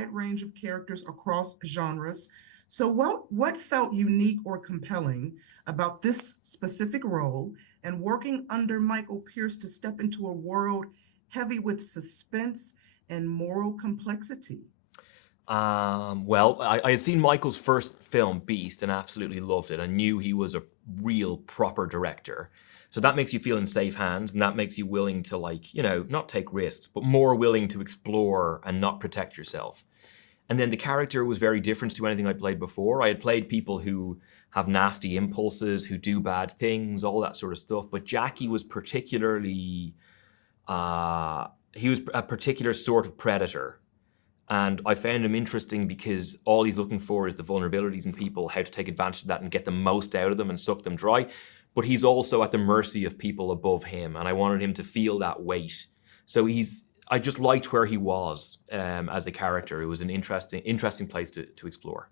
wide range of characters across genres. So what felt unique or compelling about this specific role and working under Michael Pearce to step into a world heavy with suspense and moral complexity? Well, I had seen Michael's first film, Beast, and absolutely loved it. I knew he was a real proper director. So that makes you feel in safe hands, and that makes you willing to, like, not take risks, but more willing to explore and not protect yourself. And then the character was very different to anything I played before. I had played people who have nasty impulses, who do bad things, all that sort of stuff. But Jackie was particularly, he was a particular sort of predator. And I found him interesting because all he's looking for is the vulnerabilities in people, how to take advantage of that and get the most out of them and suck them dry. But he's also at the mercy of people above him, and I wanted him to feel that weight. So I just liked where he was as a character. It was an interesting place to explore.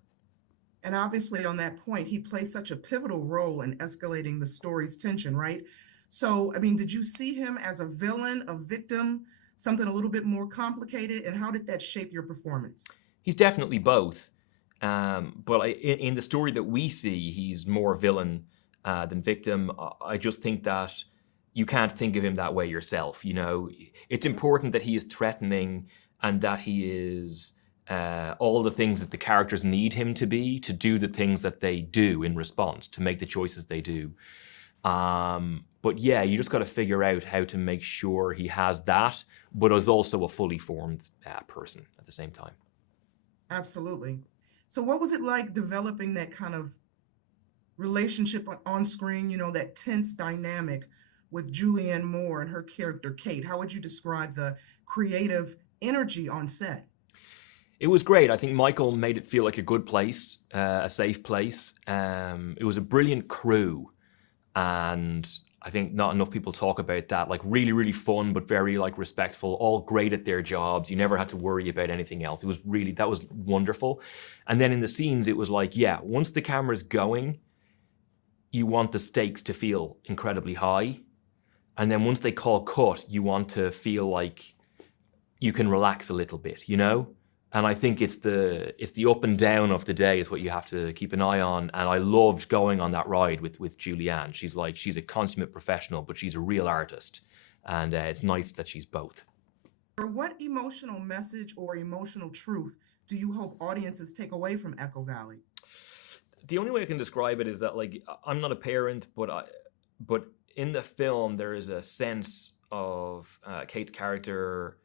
And obviously, on that point, he plays such a pivotal role in escalating the story's tension, right? So, I mean, did you see him as a villain, a victim, something a little bit more complicated? And how did that shape your performance? He's definitely both. But in the story that we see, he's more villain than victim. I just think that you can't think of him that way yourself. It's important that he is threatening and that he is all the things that the characters need him to be, to do the things that they do in response, to make the choices they do. But yeah, you just got to figure out how to make sure he has that, but is also a fully formed person at the same time. Absolutely. So, what was it like developing that kind of relationship on screen, that tense dynamic with Julianne Moore and her character, Kate? How would you describe the creative energy on set? It was great. I think Michael made it feel like a good place, a safe place. It was a brilliant crew, and I think not enough people talk about that. Like really, really fun, but very like respectful, all great at their jobs. You never had to worry about anything else. That was wonderful. And then in the scenes, it was like, yeah, once the camera's going, you want the stakes to feel incredibly high. And then once they call cut, you want to feel like you can relax a little bit, And I think it's the up and down of the day is what you have to keep an eye on. And I loved going on that ride with Julianne. She's a consummate professional, but she's a real artist. And it's nice that she's both. Or what emotional message or emotional truth do you hope audiences take away from Echo Valley? The only way I can describe it is that, like, I'm not a parent, but in the film there is a sense of Kate's character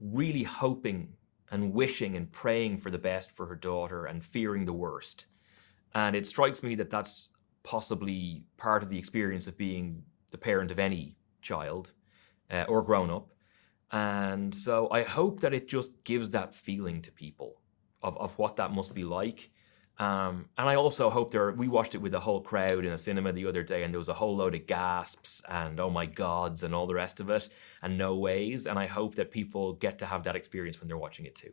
really hoping and wishing and praying for the best for her daughter and fearing the worst. And it strikes me that that's possibly part of the experience of being the parent of any child or grown-up. And so I hope that it just gives that feeling to people of what that must be like. And I also hope we watched it with the whole crowd in a cinema the other day, and there was a whole load of gasps and oh my gods and all the rest of it and no ways. And I hope that people get to have that experience when they're watching it too.